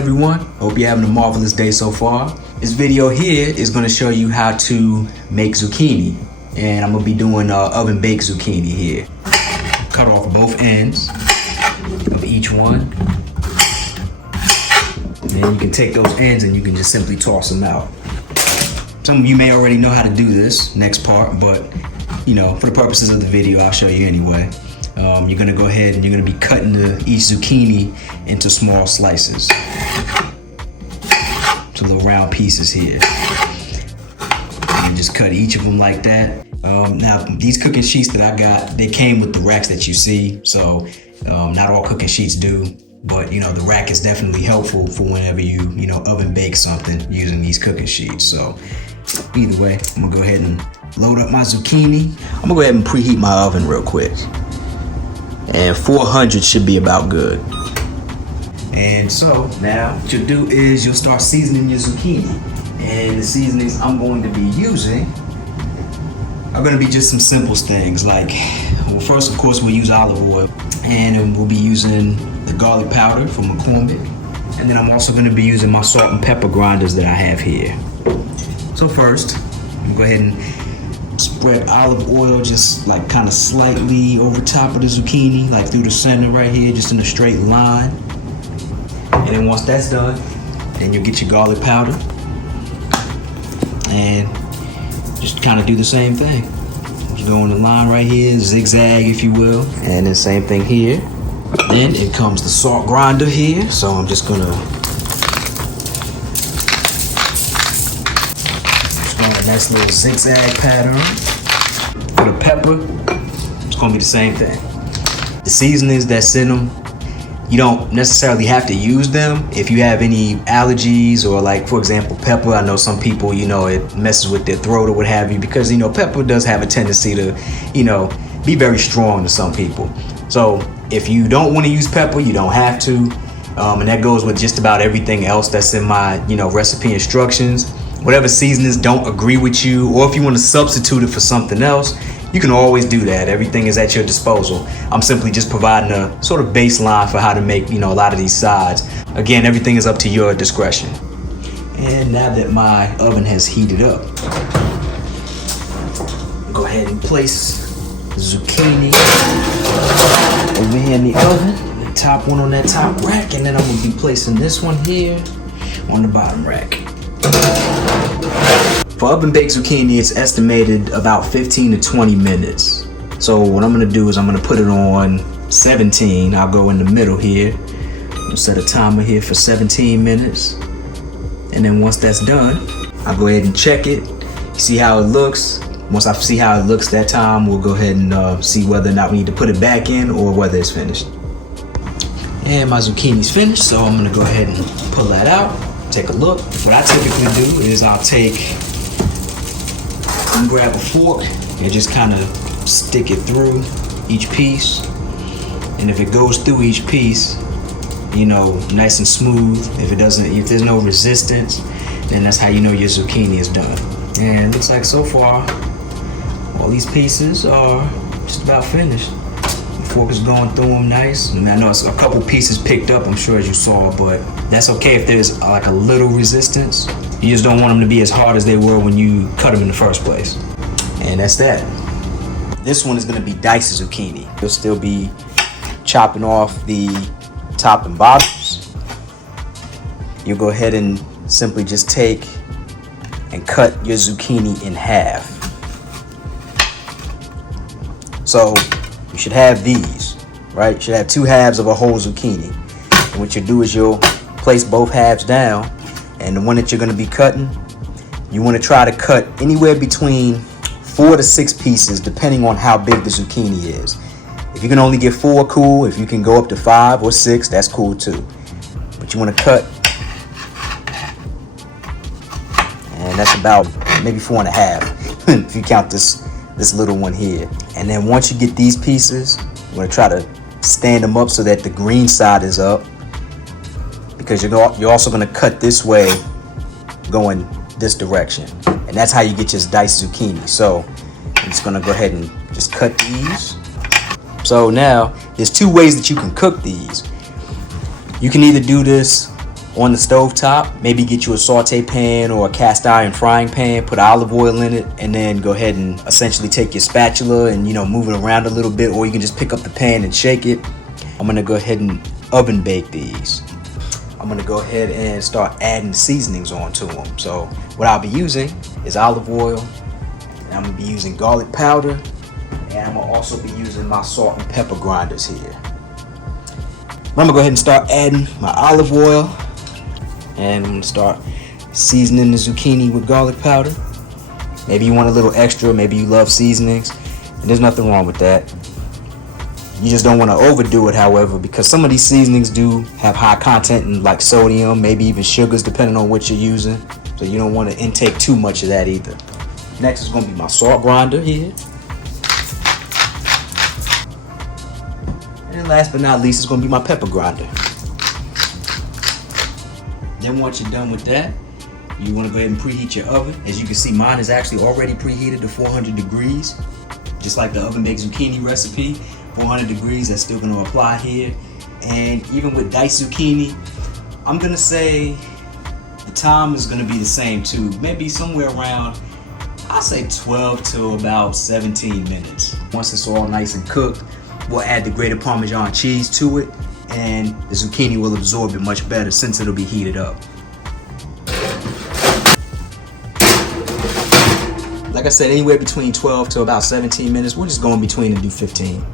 everyone, hope you're having a marvelous day so far. This video here is going to show you how to make zucchini, and I'm going to be doing oven baked zucchini here. Cut off both ends of each one, and then you can take those ends and you can just simply toss them out. Some of you may already know how to do this next part, but you know, for the purposes of the video, I'll show you anyway. You're gonna go ahead and you're gonna be cutting each zucchini into small slices, to little round pieces here. And just cut each of them like that. Now, these cooking sheets that I got, they came with the racks that you see. So not all cooking sheets do, but you know, the rack is definitely helpful for whenever you oven bake something using these cooking sheets. So either way, I'm gonna go ahead and load up my zucchini. I'm gonna go ahead and preheat my oven real quick. And 400 should be about good. And so now what you'll do is you'll start seasoning your zucchini. And the seasonings I'm going to be using are going to be just some simple things like, well, first of course we'll use olive oil, and then we'll be using the garlic powder from McCormick. And then I'm also going to be using my salt and pepper grinders that I have here. So first, I'm going to go ahead and spread olive oil just like kind of slightly over top of the zucchini, like through the center right here, just in a straight line. And then once that's done, then you'll get your garlic powder and just kind of do the same thing. Just go in the line right here, zigzag if you will, and then same thing here. Then it comes the salt grinder here, so I'm just gonna a nice little zigzag pattern. For the pepper, it's gonna be the same thing. The seasonings that's in them, you don't necessarily have to use them if you have any allergies, or like for example pepper. I know some people, it messes with their throat or what have you, because pepper does have a tendency to be very strong to some people. So if you don't want to use pepper, you don't have to, and that goes with just about everything else that's in my recipe instructions. Whatever seasonings don't agree with you, or if you want to substitute it for something else, you can always do that. Everything is at your disposal. I'm simply just providing a sort of baseline for how to make, a lot of these sides. Again, everything is up to your discretion. And now that my oven has heated up, I'll go ahead and place the zucchini over here in the oven, the top one on that top rack, and then I'm gonna be placing this one here on the bottom rack. For oven baked zucchini, it's estimated about 15 to 20 minutes. So what I'm gonna do is I'm gonna put it on 17. I'll go in the middle here. I'll set a timer here for 17 minutes. And then once that's done, I'll go ahead and check it, see how it looks. Once I see how it looks that time, we'll go ahead and see whether or not we need to put it back in or whether it's finished. And my zucchini's finished, so I'm gonna go ahead and pull that out. Take a look. What I typically do is I'll grab a fork and just kind of stick it through each piece. And if it goes through each piece, nice and smooth, if there's no resistance, then that's how you know your zucchini is done. And it looks like so far, all these pieces are just about finished. The fork is going through them nice. I know it's a couple pieces picked up, I'm sure, as you saw, but that's okay if there's like a little resistance. You just don't want them to be as hard as they were when you cut them in the first place. And that's that. This one is gonna be diced zucchini. You'll still be chopping off the top and bottoms. You'll go ahead and simply just take and cut your zucchini in half. So you should have these, right? You should have two halves of a whole zucchini. And what you do is you'll place both halves down, and the one that you're going to be cutting, you want to try to cut anywhere between 4 to 6 pieces, depending on how big the zucchini is. If you can only get 4, cool. If you can go up to 5 or 6, that's cool too. But you want to cut, and that's about maybe 4.5 if you count this little one here. And then once you get these pieces, you want to try to stand them up so that the green side is up, because you're also going to cut this way going this direction, and that's how you get your diced zucchini. So I'm just going to go ahead and just cut these. So now there's 2 ways that you can cook these. You can either do this on the stove top. Maybe get you a saute pan or a cast iron frying pan, put olive oil in it, and then go ahead and essentially take your spatula and, you know, move it around a little bit, or you can just pick up the pan and shake it. I'm gonna go ahead and oven bake these. I'm gonna go ahead and start adding seasonings onto them. So what I'll be using is olive oil, and I'm gonna be using garlic powder, and I'm gonna also be using my salt and pepper grinders here. I'm gonna go ahead and start adding my olive oil, and I'm gonna start seasoning the zucchini with garlic powder. Maybe you want a little extra, maybe you love seasonings, and there's nothing wrong with that. You just don't want to overdo it, however, because some of these seasonings do have high content in like sodium, maybe even sugars, depending on what you're using. So you don't want to intake too much of that either. Next is gonna be my salt grinder here. And last but not least is going to be my pepper grinder. Then once you're done with that, you want to go ahead and preheat your oven. As you can see, mine is actually already preheated to 400 degrees. Just like the oven baked zucchini recipe, 400 degrees, that's still going to apply here. And even with diced zucchini, I'm going to say the time is going to be the same too. Maybe somewhere around, I'll say 12 to about 17 minutes. Once it's all nice and cooked, we'll add the grated Parmesan cheese to it, and the zucchini will absorb it much better since it'll be heated up. Like I said, anywhere between 12 to about 17 minutes. We'll just go in between and do 15.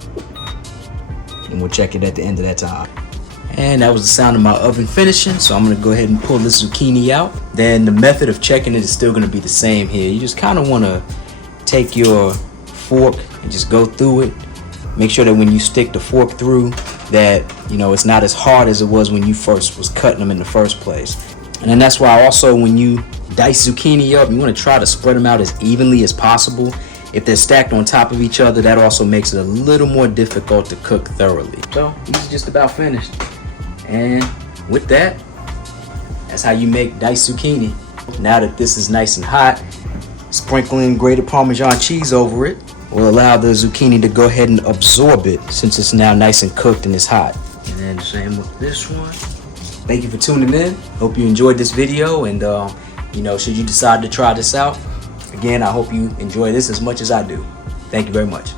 And we'll check it at the end of that time. And that was the sound of my oven finishing, so I'm gonna go ahead and pull this zucchini out. Then the method of checking it is still gonna be the same here. You just kinda wanna take your fork and just go through it. Make sure that when you stick the fork through that, you know, it's not as hard as it was when you first was cutting them in the first place. And then that's why also when you dice zucchini up, you want to try to spread them out as evenly as possible. If they're stacked on top of each other, that also makes it a little more difficult to cook thoroughly. So these are just about finished. And with that, that's how you make diced zucchini. Now that this is nice and hot, sprinkling grated Parmesan cheese over it will allow the zucchini to go ahead and absorb it since it's now nice and cooked and it's hot. And then same with this one. Thank you for tuning in. Hope you enjoyed this video, and you know, should you decide to try this out, again, I hope you enjoy this as much as I do. Thank you very much.